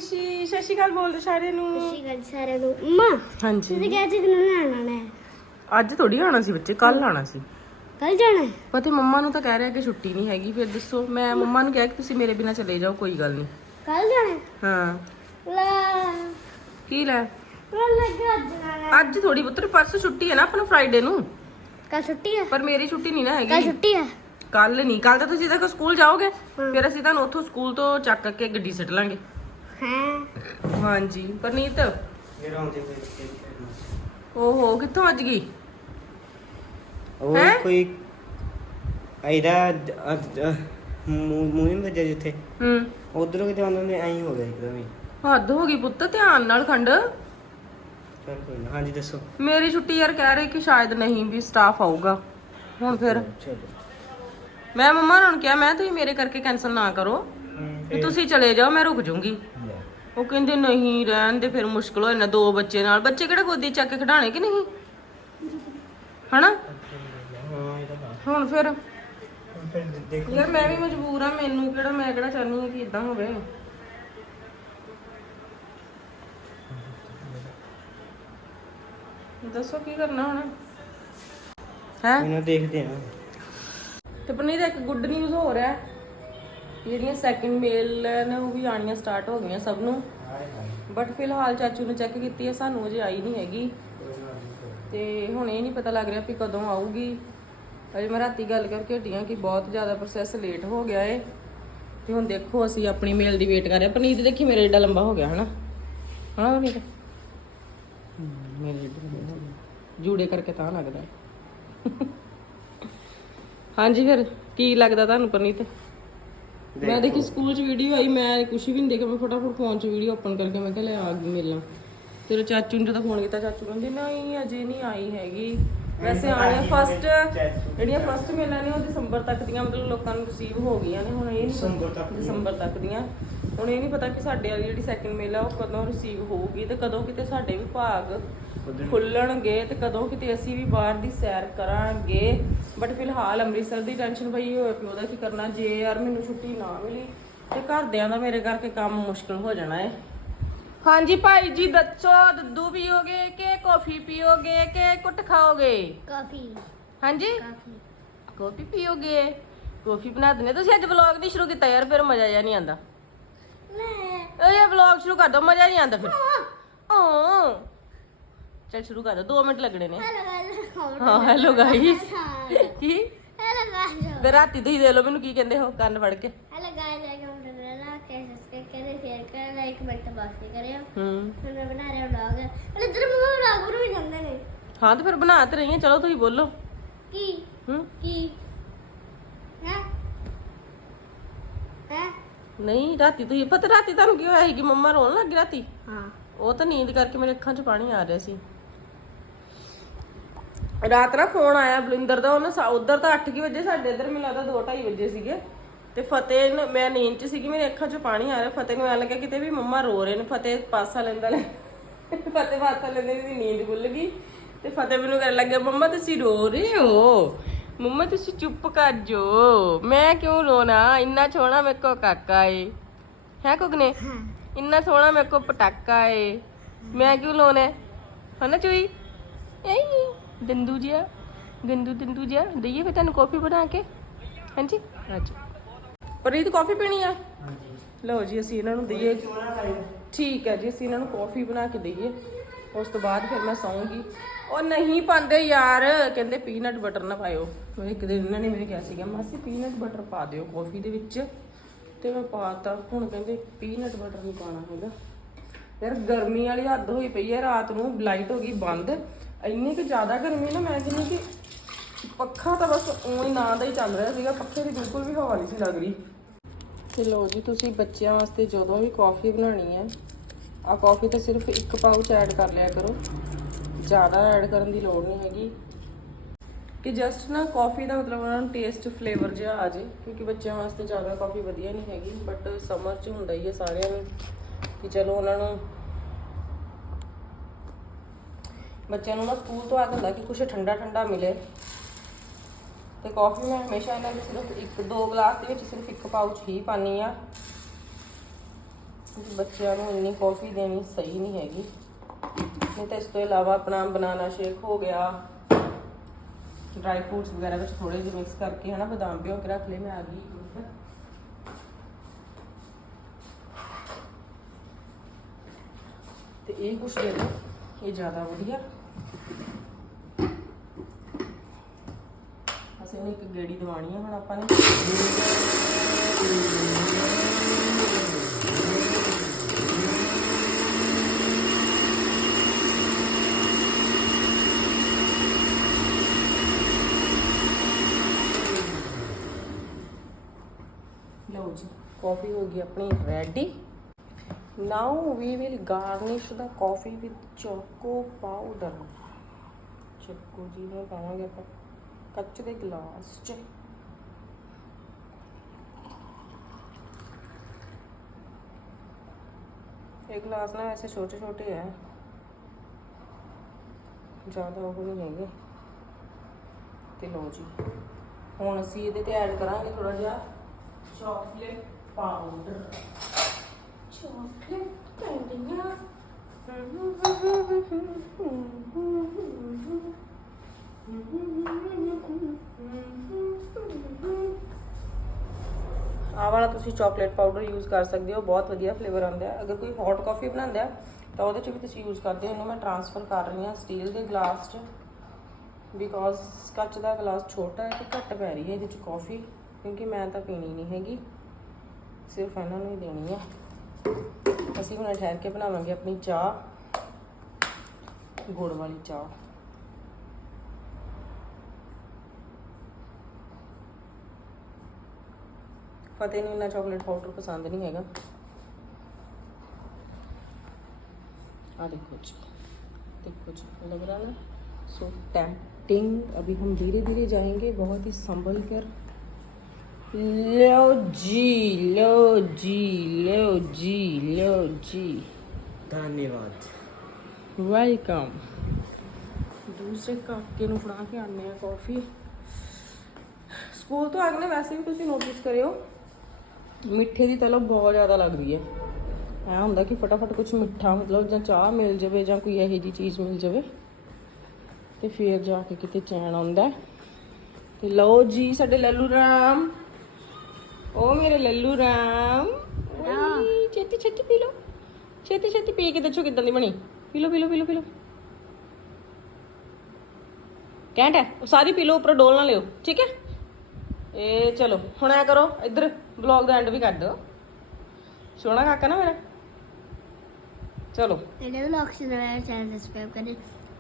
Speaker 1: ਸੀ ਸਤਿ ਸ਼੍ਰੀ ਅਕਾਲ ਬੋਲ ਦੋ ਸਾਰਿਆਂ ਨੂੰ
Speaker 5: ਖੁਸ਼ੀ ਗੱਲ ਸਾਰਿਆਂ ਨੂੰ ਮਾਂ
Speaker 1: ਹਾਂਜੀ
Speaker 5: ਤੁਸੀਂ ਕਿਹਾ ਸੀ ਕਿ ਨੂੰ ਲੈਣਾ ਹੈ
Speaker 1: ਅੱਜ ਥੋੜੀ ਆਣਾ ਸੀ ਬੱਚੇ ਕੱਲ ਆਣਾ ਸੀ।
Speaker 5: ਕੱਲ ਜਾਣਾ ਹੈ?
Speaker 1: ਪਤਾ ਮੰਮਾ ਨੂੰ ਤਾਂ ਕਹਿ ਰਿਹਾ ਕਿ ਛੁੱਟੀ ਨਹੀਂ ਹੈਗੀ ਫਿਰ ਦੱਸੋ ਮੈਂ ਮੰਮਾ ਨੂੰ ਕਿਹਾ ਕਿ ਤੁਸੀਂ ਮੇਰੇ ਬਿਨਾ ਚਲੇ ਜਾਓ ਕੋਈ ਗੱਲ ਨਹੀਂ।
Speaker 5: ਕੱਲ ਜਾਣਾ ਹੈ?
Speaker 1: ਹਾਂ।
Speaker 5: ਲੈ।
Speaker 1: ਕੀ ਲੈ?
Speaker 5: ਮੈਂ ਲੱਗਾ ਅੱਜ ਜਾਣਾ।
Speaker 1: ਅੱਜ ਥੋੜੀ ਪੁੱਤਰ ਪਰਸੋਂ ਛੁੱਟੀ ਹੈ ਨਾ ਆਪਣਾ ਫਰਾਈਡੇ ਨੂੰ।
Speaker 5: ਕੱਲ ਛੁੱਟੀ ਹੈ?
Speaker 1: ਪਰ ਮੇਰੀ ਛੁੱਟੀ ਨਹੀਂ ਨਾ
Speaker 5: ਕੱਲ
Speaker 1: ਹੈਗੀ
Speaker 5: ਛੁੱਟੀ ਹੈ?
Speaker 1: ਕੱਲ ਨਹੀਂ ਕੱਲ ਤਾਂ ਤੁਸੀਂ ਦੇਖੋ ਸਕੂਲ ਜਾਓਗੇ ਫਿਰ ਅਸੀਂ ਤੁਹਾਨੂੰ ਉੱਥੋਂ ਸਕੂਲ ਤੋਂ ਚੱਕ ਕੇ ਗੱਡੀ ਸਿੱਟ ਲਾਂਗੇ।
Speaker 5: ਹਾਂ?
Speaker 1: ਹਾਂਜੀ ਪਰਨੀਤ?
Speaker 3: ਜਿਹੜਾ ਆਉਂਦੇ ਹੋਏ ਤੇ ਕਰਨਾ।
Speaker 1: ਓਹੋ ਕਿੱਥੋਂ ਅੱਜ ਗਈ?
Speaker 3: ਉਹ
Speaker 1: ਹੈਂ?
Speaker 3: ਕੋਈ ਆਇਦਾ ਮੂੰਹ ਨਹੀਂ ਵੱਜਿਆ ਜਿੱਥੇ।
Speaker 1: ਹੂੰ।
Speaker 3: ਉਧਰੋਂ ਕਿਤੇ ਉਹਨਾਂ ਨੇ ਐਂ ਹੋ ਗਿਆ ਇੱਕਦਮ ਹੀ।
Speaker 1: ਹੱਦ ਹੋ ਗਈ ਪੁੱਤ ਧਿਆਨ ਨਾਲ ਖੰਡ।
Speaker 3: ਚਲ ਕੋਈ ਨਾ ਹਾਂਜੀ ਦੱਸੋ।
Speaker 1: ਮੇਰੀ ਛੁੱਟੀ ਯਾਰ ਕਹਿ ਰਹੇ ਕਿ ਸ਼ਾਇਦ ਨਹੀਂ ਵੀ ਸਟਾਫ ਆਊਗਾ। ਹੁਣ ਫਿਰ।
Speaker 3: ਚਲੋ।
Speaker 1: ਮੈਂ ਮੰਮਾ ਨੂੰ ਕਿਹਾ ਮੈਂ ਤੁਸੀਂ ਮੇਰੇ ਕਰਕੇ ਕੈਨਸਲ ਨਾ ਕਰੋ।
Speaker 3: ਹਮ,
Speaker 1: ਤੁਸੀਂ ਚਲੇ ਜਾਓ ਮੈਂ ਰੁਕ ਜਾਊਂਗੀ
Speaker 3: ਲੈ।
Speaker 1: ਉਹ ਕਹਿੰਦੇ ਨਹੀਂ ਰਹਿਣ ਦੇ ਫਿਰ ਮੁਸ਼ਕਲ ਹੋ ਜਾਣਾ ਦੋ ਬੱਚੇ ਨਾਲ। ਬੱਚੇ ਕਿਹੜਾ ਗੋਦੀ ਚੱਕ ਕੇ ਖਿਡਾਣੇ ਕਿ ਨਹੀਂ? ਹਨਾ। ਹੁਣ ਫਿਰ
Speaker 3: ਹੁਣ ਫਿਰ ਦੇਖੋ।
Speaker 1: ਯਾਰ ਮੈਂ ਵੀ ਮਜਬੂਰ ਆ ਮੈਨੂੰ ਕਿਹੜਾ ਮੈਂ ਕਿਹੜਾ ਚਾਹਨੀ ਹਾਂ ਕਿ ਇਦਾਂ ਹੋਵੇ। ਦੱਸੋ ਕੀ ਕਰਨਾ ਹੁਣ? ਹੈ?
Speaker 3: ਇਹਨਾਂ ਦੇਖਦੇ ਆ
Speaker 1: ਤੇ ਪਨੀਰ ਇੱਕ ਗੁੱਡ ਨਿਊਜ਼ ਹੋ ਰਿਹਾ ਹੈ। ਜਿਹੜੀਆਂ ਸੈਕਿੰਡ ਮੇਲ ਨੇ ਉਹ ਵੀ ਆਣੀਆਂ ਸਟਾਰਟ ਹੋ ਗਈਆਂ ਸਭ ਨੂੰ। ਬਟ ਫਿਲਹਾਲ ਚਾਚੂ ਨੇ ਚੈੱਕ ਕੀਤੀ ਹੈ ਸਾਨੂੰ ਅਜੇ ਆਈ ਨਹੀਂ ਹੈਗੀ। ਤੇ ਹੁਣ ਇਹ ਨਹੀਂ ਪਤਾ ਲੱਗ ਰਿਹਾ ਵੀ ਕਦੋਂ ਆਊਗੀ। ਅਜੇ ਮੈਂ ਰਾਤੀ ਗੱਲ ਕਰਕੇ ਹਾਂ ਕਿ ਬਹੁਤ ਜ਼ਿਆਦਾ ਪ੍ਰੋਸੈਸ ਲੇਟ ਹੋ ਗਿਆ ਏ। ਤੇ ਹੁਣ ਦੇਖੋ ਅਸੀਂ ਆਪਣੀ ਮੇਲ ਦੀ ਵੇਟ ਕਰ ਰਹੇ ਹਾਂ। ਪਨੀਤ ਦੇਖੀ ਮੇਰੇ ਏਡਾ ਲੰਬਾ ਹੋ ਗਿਆ ਹਨਾ? ਹਾਂ ਮੇਰੇ ਗਿਆ। ਜੂੜੇ ਕਰਕੇ ਤਾਂ ਲੱਗਦਾ। ਹਾਂਜੀ ਫਿਰ ਕੀ ਲੱਗਦਾ ਤੁਹਾਨੂੰ ਪਨੀਤ ਮੈਂ ਦੇਖੀ। ਸਕੂਲ 'ਚ ਵੀਡੀਓ ਆਈ ਮੈਂ ਕੁਛ ਵੀ ਨਹੀਂ ਦੇਖਿਆ ਮੈਂ ਫਟਾਫਟ ਫੋਨ 'ਚ ਵੀਡੀਓ ਓਪਨ ਕਰਕੇ ਮੈਂ ਕਿਹਾ ਲੈ ਆ ਗਈ ਮਿਲਣਾ ਤੇਰੇ ਚਾਚੂ ਨੂੰ ਜਦੋਂ ਫੋਨ ਕੀਤਾ ਚਾਚੂ ਕਹਿੰਦੇ ਨਹੀਂ ਅਜੇ ਨਹੀਂ ਆਈ ਹੈਗੀ। ਵੈਸੇ ਆਣੀਆਂ ਫਸਟ ਜਿਹੜੀਆਂ ਫਸਟ ਮੇਲਾਂ ਨੇ ਉਹ ਦਸੰਬਰ ਤੱਕ ਦੀਆਂ ਮਤਲਬ ਲੋਕਾਂ ਨੂੰ ਰਿਸੀਵ ਹੋ ਗਈਆਂ ਨੇ ਹੁਣ ਇਹ ਨਹੀਂ
Speaker 3: ਦਸੰਬਰ ਤੱਕ।
Speaker 1: ਦਸੰਬਰ ਤੱਕ ਦੀਆਂ। ਹੁਣ ਇਹ ਨਹੀਂ ਪਤਾ ਕਿ ਸਾਡੇ ਵਾਲੀ ਜਿਹੜੀ ਸੈਕਿੰਡ ਮੇਲ ਆ ਉਹ ਕਦੋਂ ਰਿਸੀਵ ਹੋਊਗੀ ਤੇ ਕਦੋਂ ਕਿਤੇ ਸਾਡੇ ਵਿਭਾਗ ਖੁੱਲਣਗੇ ਤੇ ਕਦੋਂ ਕਿਤੇ ਅਸੀਂ ਵੀ ਬਾਹਰ ਦੀ ਸੈਰ ਕਰਾਂਗੇ। ਬਟ ਫਿਲਹਾਲ ਅੰਮ੍ਰਿਤਸਰ ਦੀ ਟੈਨਸ਼ਨ ਪਈ ਹੋਏ ਪਿਓ ਦਾ ਕੀ ਕਰਨਾ ਜੇ ਯਾਰ ਮੈਨੂੰ ਛੁੱਟੀ ਨਾ ਮਿਲੀ ਤੇ ਘਰਦਿਆਂ ਦਾ ਮੇਰੇ ਕਰਕੇ ਕੰਮ ਮੁਸ਼ਕਲ ਹੋ ਜਾਣਾ ਹੈ ਹਾਂਜੀ ਭਾਈ ਜੀ ਦੱਸੋ ਦੁੱਧੂ ਪੀਓਗੇ ਕਿ ਕੌਫੀ ਪੀਓਗੇ ਕਿ ਕੁੱਟ ਖਾਓਗੇ?
Speaker 5: ਕਾਫੀ।
Speaker 1: ਹਾਂਜੀ?
Speaker 5: ਕਾਫੀ।
Speaker 1: ਕੌਫੀ ਪੀਓਗੇ? ਕੌਫੀ ਬਣਾ ਦਨੇ ਤੁਸੀਂ? ਅੱਜ ਵਲੌਗ ਨਹੀਂ ਸ਼ੁਰੂ ਕੀਤਾ ਯਾਰ ਫਿਰ ਮਜ਼ਾ ਜਿਹਾ ਨਹੀਂ ਆਂਦਾ
Speaker 5: ਲੈ
Speaker 1: ਇਹ ਵਲੌਗ ਸ਼ੁਰੂ ਕਰ ਦੋ ਮਜ਼ਾ ਨਹੀਂ ਆਂਦਾ ਫਿਰ। ਓ ਚਲ ਸ਼ੁਰੂ ਕਰ ਦੋ 2 ਮਿੰਟ ਲੱਗਣੇ ਨੇ।
Speaker 5: ਹੈਲੋ ਗਾਇਸ
Speaker 1: ਹਾਂ ਹੈਲੋ ਗਾਈਸ
Speaker 5: ਹੈਲੋ ਗਾਇਸ
Speaker 1: ਰਾਤੀ ਤੁਸੀਂ ਦੇ ਲਓ ਮੈਨੂੰ ਕੀ ਕਹਿੰਦੇ ਹੋ ਕੰਨ ਫੜ ਕੇ।
Speaker 5: ਹੈਲੋ ਗਾਇਸ ਆ ਕੰਮ ਕਰ ਰਿਹਾ ਕਿ ਸਬਸਕ੍ਰਾਈਬ ਕਰੇ ਸ਼ੇਅਰ ਕਰੇ ਲਾਈਕ ਬਟਨ ਬਾਕੀ ਕਰਿਓ।
Speaker 1: ਹੂੰ।
Speaker 5: ਹੁਣ ਮੈਂ ਬਣਾ ਰਿਹਾ ਵਲੌਗ ਅਰੇ ਇਧਰ ਮਮਾ ਵਲੌਗ ਬਣ ਵੀ ਜਾਂਦੇ ਨੇ।
Speaker 1: ਹਾਂ ਤੇ ਫਿਰ ਬਣਾ ਤੇ ਰਹੀ ਹਾਂ ਚਲੋ ਤੁਸੀਂ ਬੋਲੋ।
Speaker 5: ਕੀ?
Speaker 1: ਹੂੰ।
Speaker 5: ਕੀ? ਹੈ? ਹੈ?
Speaker 1: ਨਹੀਂ ਰਾਤੀ ਤੁਸੀਂ ਪਤਾ ਰਾਤੀ ਤੁਹਾਨੂੰ ਕੀ ਹੋਇਆ ਸੀ ਕਿ ਮੰਮਾ ਰੋਣ ਲੱਗੀ ਰਾਤੀ?
Speaker 5: ਹਾਂ।
Speaker 1: ਉਹ ਤਾਂ ਨੀਂਦ ਕਰਕੇ ਮੇਰੇ ਅੱਖਾਂ 'ਚ ਪਾਣੀ ਆ ਰਿਹਾ ਸੀ। ਰਾਤ ਨਾ ਫੋਨ ਆਇਆ ਬਲਿੰਦਰ ਦਾ ਉਹਨੇ ਉਧਰ ਤਾਂ 8 ਵਜੇ ਸਾਡੇ ਇੱਧਰ ਮੈਨੂੰ ਲੱਗਦਾ 2:30 ਵਜੇ ਸੀਗੇ। ਤੇ ਫਤਿਹ ਨੂੰ ਮੈਂ ਨੀਂਦ 'ਚ ਸੀਗੀ ਮੇਰੇ ਅੱਖਾਂ 'ਚ ਪਾਣੀ ਆ ਰਿਹਾ। ਫਤਿਹ ਨੂੰ ਐ ਲੱਗਾ ਕਿਤੇ ਵੀ ਮੰਮਾ ਰੋ ਰਹੇ ਨੇ ਫਤਿਹ ਪਾਸਾ ਲੈਂਦਾ ਲੈ ਫਤਿਹ ਪਾਸਾ ਲੈਂਦੇ ਦੀ ਨੀਂਦ ਖੁੱਲ ਗਈ। ਤੇ ਫਤਿਹ ਮੈਨੂੰ ਕਹਿਣ ਲੱਗਿਆ ਮੰਮਾ ਤੁਸੀਂ ਰੋ ਰਹੇ ਹੋ? ਮੰਮਾ ਤੁਸੀਂ ਚੁੱਪ ਕਰ ਜੋ ਮੈਂ ਕਿਉਂ ਰੋਣਾ? ਇੰਨਾ ਸੋਹਣਾ ਮੇਰੇ ਕੋ ਕਾਕਾ ਏ। ਹੈ ਕੁਗਨੇ ਇੰਨਾ ਸੋਹਣਾ ਮੇਰੇ ਕੋ ਪਟਾਕਾ ਏ। ਮੈਂ ਕਿਉਂ ਹੈ? ਹਨਾ ਚੂਈ? ਏ ਦੰਦੂ ਜਿਹਾ ਗੰਦੂ ਦੰਦੂ ਜਿਹਾ ਦਈਏ ਫਿਰ ਤੁਹਾਨੂੰ ਕਾਫੀ ਬਣਾ ਕੇ। ਹਾਂਜੀ? ਰਾਜੂ ਪ੍ਰੀਤ ਕਾਫੀ ਪੀਣੀ ਆ? ਲਓ ਜੀ ਅਸੀਂ ਇਹਨਾਂ ਨੂੰ ਦਈਏ। ਠੀਕ ਹੈ ਜੀ ਅਸੀਂ ਇਹਨਾਂ ਨੂੰ ਕਾਫੀ ਬਣਾ ਕੇ ਦਈਏ। ਉਸ ਤੋਂ ਬਾਅਦ ਫਿਰ ਮੈਂ ਸੌਂਗੀ। ਉਹ ਨਹੀਂ ਪਾਉਂਦੇ ਯਾਰ ਕਹਿੰਦੇ ਪੀਨਟ ਬਟਰ ਨਾ ਪਾਇਓ। ਮੈਂ ਇੱਕ ਦਿਨ ਇਹਨਾਂ ਨੇ ਮੈਨੂੰ ਕਿਹਾ ਸੀਗਾ ਮਾਸੀ ਪੀਨਟ ਬਟਰ ਪਾ ਦਿਓ ਕਾਫੀ ਦੇ ਵਿੱਚ। ਤੇ ਮੈਂ ਪਾਤਾ। ਹੁਣ ਕਹਿੰਦੇ ਪੀਨਟ ਬਟਰ ਨਹੀਂ ਪਾਣਾ ਹੈਗਾ। ਯਾਰ ਗਰਮੀ ਵਾਲੀ ਹੱਦ ਹੋਈ ਪਈ ਹੈ ਰਾਤ ਨੂੰ ਲਾਈਟ ਹੋ ਗਈ ਬੰਦ। ਇੰਨੀ ਕਿ ਜ਼ਿਆਦਾ ਗਰਮੀ ਨਾ ਮੈਂ ਜਿੰਨੀ ਕਿ ਪੱਖਾ ਤਾਂ ਬਸ ਉਹੀ ਨਾਂ ਦਾ ਹੀ ਚੱਲ ਰਿਹਾ ਸੀਗਾ ਪੱਖੇ ਦੀ ਬਿਲਕੁਲ ਵੀ ਹਵਾ ਨਹੀਂ ਸੀ ਲੱਗ ਰਹੀ। ਤੇ ਲੋ ਜੀ ਤੁਸੀਂ ਬੱਚਿਆਂ ਵਾਸਤੇ ਜਦੋਂ ਵੀ ਕਾਫੀ ਬਣਾਉਣੀ ਹੈ ਆ ਕਾਫੀ ਤਾਂ ਸਿਰਫ ਇੱਕ ਪਾਊਚ ਐਡ ਕਰ ਲਿਆ ਕਰੋ। ਜ਼ਿਆਦਾ ਐਡ ਕਰਨ ਦੀ ਲੋੜ ਨਹੀਂ ਹੈਗੀ। ਕਿ ਜਸਟ ਨਾ ਕਾਫੀ ਦਾ ਮਤਲਬ ਉਹਨਾਂ ਨੂੰ ਟੇਸਟ ਫਲੇਵਰ ਜਿਹਾ ਆ ਜੇ ਕਿਉਂਕਿ ਬੱਚਿਆਂ ਵਾਸਤੇ ਜ਼ਿਆਦਾ ਕਾਫੀ ਵਧੀਆ ਨਹੀਂ ਹੈਗੀ ਬਟ ਸਮਰ 'ਚ ਹੁੰਦਾ ਹੀ ਹੈ ਸਾਰਿਆਂ ਨੂੰ ਕਿ ਚਲੋ ਉਹਨਾਂ ਨੂੰ ਬੱਚਿਆਂ ਨੂੰ ਨਾ ਸਕੂਲ ਤੋਂ ਆ ਕੇ ਹੁੰਦਾ ਕਿ ਕੁਝ ਠੰਡਾ ਠੰਡਾ ਮਿਲੇ। ਤੇ ਕਾਫੀ ਮੈਂ ਹਮੇਸ਼ਾ ਇਹਨਾਂ ਦੇ ਸਿਰਫ ਇੱਕ, ਦੋ ਗਲਾਸ ਦੇ ਵਿੱਚ ਸਿਰਫ ਇੱਕ ਪਾਊਚ ਹੀ ਪਾਣੀ ਆ ਕਿਉਂਕਿ ਬੱਚਿਆਂ ਨੂੰ ਇੰਨੀ ਕਾਫੀ ਦੇਣੀ ਸਹੀ ਨਹੀਂ ਹੈਗੀ। ਨਹੀਂ ਤਾਂ ਇਸ ਤੋਂ ਇਲਾਵਾ ਆਪਣਾ ਬਨਾਨਾ ਸ਼ੇਕ ਹੋ ਗਿਆ। ਡਰਾਈ ਫਰੂਟਸ ਵਗੈਰਾ ਵਿੱਚ ਥੋੜੇ ਜਿਹੇ ਮਿਕਸ ਕਰਕੇ ਹਨਾ ਬਦਾਮ ਭਿਓ ਕੇ ਰੱਖ ਲਏ, ਮੈਂ ਆ ਗਈ ਤੇ ਇਹ ਕੁਛ ਦੇ ਦਿਓ, ਇਹ ਜ਼ਿਆਦਾ ਵਧੀਆ। ਅਸੀਂ ਉਹਨੂੰ ਇੱਕ ਗੇੜੀ ਦਵਾਣੀ ਆ, ਹੁਣ ਆਪਾਂ ਨੇ ਲਓ ਜੀ, ਕਾਫੀ ਹੋ ਗਈ ਆਪਣੀ ready now we will garnish the coffee with choco powder choco ਜੀ ਨੂੰ ਪਾਵਾਂਗੇ ਆਪਾਂ ਕੱਚ ਦੇ ਗਲਾਸ 'ਚ। ਇਹ ਗਲਾਸ ਨਾ ਵੈਸੇ ਛੋਟੇ ਛੋਟੇ ਹੈ ਜ਼ਿਆਦਾ ਉਹ ਨਹੀਂ ਹੈਗੇ। ਤੇ ਲਓ ਜੀ, ਹੁਣ ਅਸੀਂ ਇਹਦੇ ਤੇ ਐਡ ਕਰਾਂਗੇ ਥੋੜਾ ਜਿਹਾ ਚਾਕਲੇਟ ਪਾਊਡਰ ਚਾਕਲੇਟ ਪੈਂਦੀਆਂ ਆ ਵਾਲਾ ਤੁਸੀਂ ਚਾਕਲੇਟ ਪਾਊਡਰ ਯੂਜ਼ ਕਰ ਸਕਦੇ ਹੋ, ਬਹੁਤ ਵਧੀਆ ਫਲੇਵਰ ਆਉਂਦਾ ਹੈ। ਅਗਰ ਕੋਈ ਹੌਟ ਕਾਫੀ ਬਣਾਉਂਦਾ ਤਾਂ ਉਹਦੇ ਚ ਵੀ ਤੁਸੀਂ ਯੂਜ਼ ਕਰਦੇ ਹੋ। ਇਹਨੂੰ ਮੈਂ ਟ੍ਰਾਂਸਫਰ ਕਰ ਰਹੀ ਹਾਂ ਸਟੀਲ ਦੇ ਗਲਾਸ 'ਚ। ਬਿਕੋਜ਼ ਕੱਚ ਦਾ ਗਲਾਸ ਛੋਟਾ ਹੈ ਤੇ ਘੱਟ ਪੈ ਰਹੀ ਹੈ ਇਹਦੇ ਚ ਕਾਫੀ ਕਿਉਂਕਿ ਮੈਂ ਤਾਂ ਪੀਣੀ ਨਹੀਂ ਹੈਗੀ। ਸਿਰਫ ਇਹਨਾਂ ਨੂੰ ਹੀ ਦੇਣੀ ਹੈ। ਅਸੀਂ ਹੁਣ ਠਹਿਰ ਕੇ ਬਣਾਵਾਂਗੇ ਆਪਣੀ ਚਾਹ ਗੁੜ ਵਾਲੀ ਚਾਹ ਫਤਿਹ ਨੂੰ ਇੰਨਾ ਚਾਕਲੇਟ ਪਾਊਡਰ ਪਸੰਦ ਨਹੀਂ ਹੈਗਾ आ देखो जी देखो जी लग रहा ना सो टेम्पटिंग अभी हम धीरे धीरे जाएंगे बहुत ही संभल कर ਲਓ ਜੀ ਲਓ ਜੀ ਲਓ ਜੀ ਲਓ ਜੀ।
Speaker 3: ਧੰਨਵਾਦ।
Speaker 1: ਵੈਲਕਮ ਦੂਸਰੇ ਕਾਕੇ ਨੂੰ ਫੜਾ ਕੇ ਆਣੇ ਆ ਕਾਫੀ ਸਕੂਲ ਤੋਂ ਅਗਲੇ ਵੈਸੇ ਵੀ ਤੁਸੀਂ ਨੋਟਿਸ ਕਰਿਓ ਮਿੱਠੇ ਦੀ ਤਲਬ ਬਹੁਤ ਜ਼ਿਆਦਾ ਲੱਗਦੀ ਹੈ। ਐ ਹੁੰਦਾ ਕਿ ਫਟਾਫਟ ਕੁਝ ਮਿੱਠਾ ਮਤਲਬ ਜਾਂ ਚਾਹ ਮਿਲ ਜਾਵੇ ਜਾਂ ਕੋਈ ਇਹੋ ਜਿਹੀ ਚੀਜ਼ ਮਿਲ ਜਾਵੇ। ਤੇ ਫਿਰ ਜਾ ਕੇ ਕਿਤੇ ਚੈਨ ਆਉਂਦਾ ਹੈ। ਤੇ ਲਓ ਜੀ ਸਾਡੇ ਲੱਲੂ ਰਾਮ। ਉਹ ਮੇਰੇ ਲੱਲੂ ਰਾਮ। ਓਏ, ਛੇਤੀ ਛੇਤੀ ਪੀ ਲਓ। ਛੇਤੀ ਛੇਤੀ ਪੀ ਕੇ ਦੱਸੋ ਕਿਦਾਂ ਦੀ ਬਣੀ। ਪੀ ਲਓ ਪੀ ਲਓ ਪੀ ਲਓ ਪੀ ਲਓ। ਕੈਂਟ ਹੈ। ਉਹ ਸਾਰੀ ਪੀ ਲਓ ਉੱਪਰ ਡੋਲ ਨਾ ਲਿਓ। ਠੀਕ ਹੈ? ਇਹ ਚਲੋ ਹੁਣ ਐ ਕਰੋ ਇੱਧਰ ਬਲੌਗ ਦਾ ਐਂਡ ਵੀ ਕਰ ਦਿਓ। ਸੋਹਣਾ ਕਾਕਾ ਨਾ ਮੇਰਾ। ਚਲੋ।
Speaker 5: ਇਹਦੇ ਵਲੌਗ ਚੈਨਲ ਚੈਨਲ ਸਬਸਕ੍ਰਾਈਬ ਕਰੇ।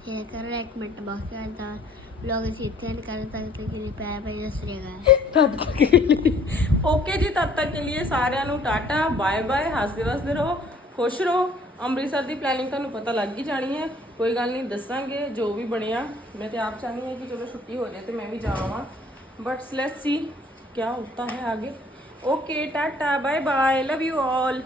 Speaker 5: ਸ਼ੇਅਰ ਕਰੋ ਲਾਈਕ ਕਮੈਂਟ ਬਾਕਸ ਕਰਦਾ ਵਲੌਗ ਅਸੀਂ ਇੱਥੇ ਐਂਡ ਕਰਦੇ ਤੱਕ ਤੱਕ ਲਈ ਪਿਆਰ ਭਾਈ ਸਤਿ ਸ਼੍ਰੀ ਅਕਾਲ
Speaker 1: ਤਦ ਤੱਕ ਕੇ ਲਈ ਓਕੇ ਜੀ, ਤਦ ਤੱਕ ਕੇ ਲਈ ਸਾਰਿਆਂ ਨੂੰ ਟਾਟਾ, ਬਾਏ ਬਾਏ, ਹੱਸਦੇ ਵਸਦੇ ਰਹੋ, ਖੁਸ਼ ਰਹੋ। ਅੰਮ੍ਰਿਤਸਰ ਦੀ ਪਲੈਨਿੰਗ ਤੁਹਾਨੂੰ ਪਤਾ ਲੱਗ ਹੀ ਜਾਣੀ ਹੈ। ਕੋਈ ਗੱਲ ਨਹੀਂ, ਦੱਸਾਂਗੇ ਜੋ ਵੀ ਬਣਿਆ। ਮੈਂ ਤੇ ਆਪ ਚਾਹਨੀ ਹਾਂ ਕਿ ਚਲੋ ਛੁੱਟੀ ਹੋ ਜਾਏ ਤੇ ਮੈਂ ਵੀ ਜਾਵਾਂ ਬਟ ਲੈਟਸ ਸੀ ਕੀ ਹੋਤਾ ਹੈ ਆਗੇ okay tata, bye bye love you all